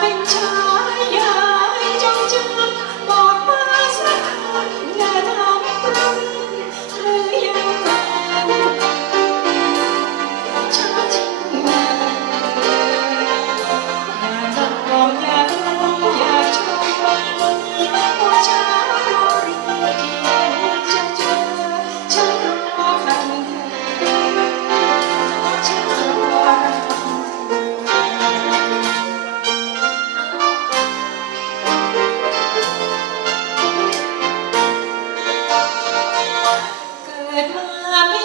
having time. เกิดมาเป็